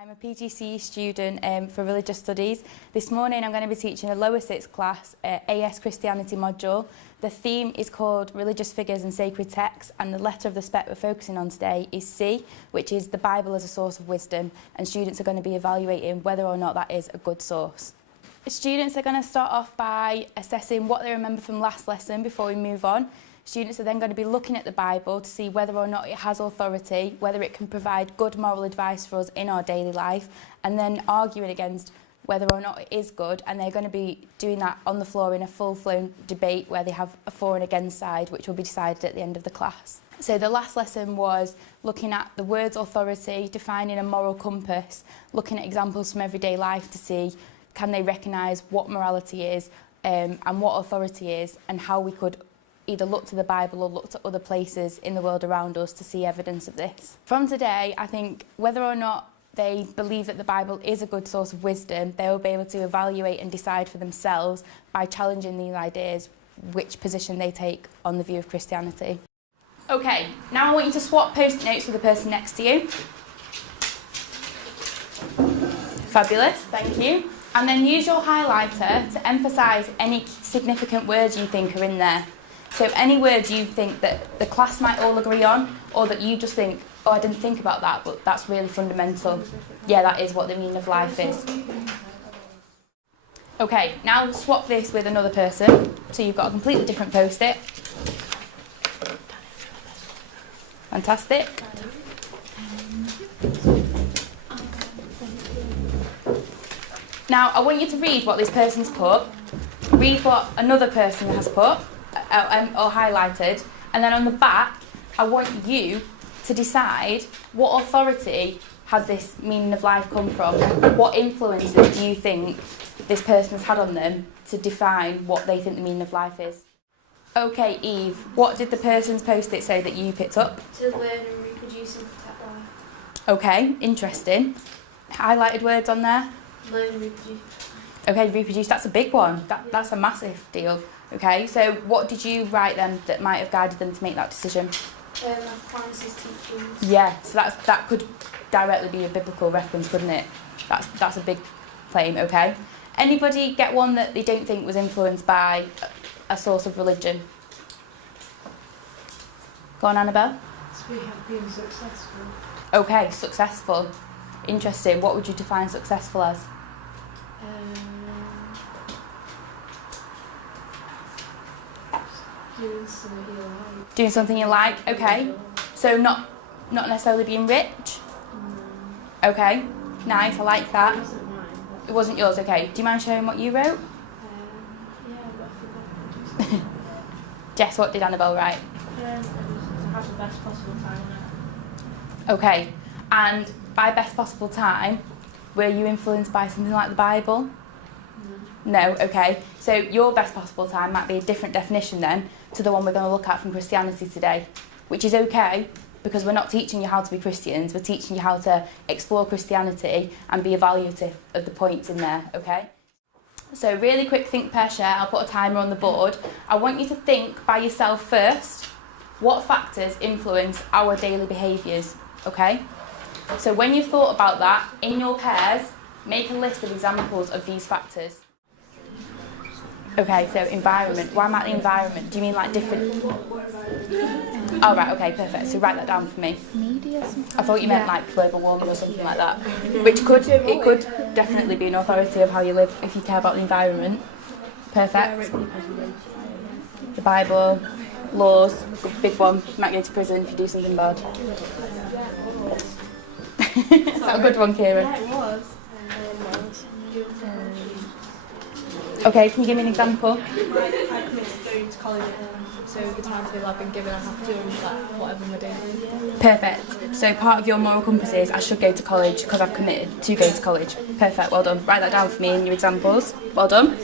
I'm a PGCE student for Religious Studies. This morning I'm going to be teaching a lower sixth class AS Christianity module. The theme is called Religious Figures and Sacred Texts, and the letter of the spec we're focusing on today is C, which is the Bible as a source of wisdom, and students are going to be evaluating whether or not that is a good source. Students are going to start off by assessing what they remember from last lesson before we move on. Students are then going to be looking at the Bible to see whether or not it has authority, whether it can provide good moral advice for us in our daily life, and then arguing against whether or not it is good, and they're going to be doing that on the floor in a full-blown debate where they have a for and against side, which will be decided at the end of the class. So the last lesson was looking at the word's authority, defining a moral compass, looking at examples from everyday life to see can they recognise what morality is and what authority is, and how we could either look to the Bible or look to other places in the world around us to see evidence of this. From today, I think whether or not they believe that the Bible is a good source of wisdom, they will be able to evaluate and decide for themselves by challenging these ideas which position they take on the view of Christianity. Okay, now I want you to swap post-it notes with the person next to you. Fabulous, thank you. And then use your highlighter to emphasise any significant words you think are in there. So any words you think that the class might all agree on, or that you just think, oh, I didn't think about that, but that's really fundamental. Yeah, that is what the meaning of life is. Okay, now swap this with another person. So you've got a completely different post-it. Fantastic. Now, I want you to read what this person's put, read what another person has put, or highlighted, and then on the back I want you to decide what authority has this meaning of life come from. What influences do you think this person has had on them to define what they think the meaning of life is? Okay, Eve, what did the person's post-it say that you picked up? To learn and reproduce and protect life. Okay, interesting. Highlighted words on there? Learn and reproduce. Okay, reproduce, that's a big one. That's a massive deal. Okay, so what did you write then that might have guided them to make that decision? Francis' teachings. Yeah, so that could directly be a biblical reference, couldn't it? That's a big claim, okay. Anybody get one that they don't think was influenced by a source of religion? Go on, Annabelle. We have been successful. Okay, successful. Interesting. What would you define successful as? Doing something you like, okay. So not necessarily being rich? Okay, nice, I like that. It wasn't yours, okay. Do you mind sharing what you wrote? Yeah, but I forgot. Jess, what did Annabelle write? To have the best possible time now. Okay, and by best possible time, were you influenced by something like the Bible? No, okay. So your best possible time might be a different definition then to the one we're going to look at from Christianity today, which is okay because we're not teaching you how to be Christians, we're teaching you how to explore Christianity and be evaluative of the points in there, okay? So really quick think, pair, share. I'll put a timer on the board. I want you to think by yourself first what factors influence our daily behaviours, okay? So when you've thought about that, in your pairs, make a list of examples of these factors. Okay, so environment. Why might the environment? Do you mean like different? Oh, right, okay, perfect. So write that down for me. Media. I thought you meant like global warming or something like that, which it could definitely be an authority of how you live if you care about the environment. Perfect. The Bible, laws, big one. You might go to prison if you do something bad. Is that a good one, Kira? Yeah, it was. Okay, can you give me an example? I committed going to college, so the timetable I've been given I have to do whatever we're doing. Perfect. So part of your moral compass is I should go to college because I've committed to going to college. Perfect, well done. Write that down for me in your examples. Well done.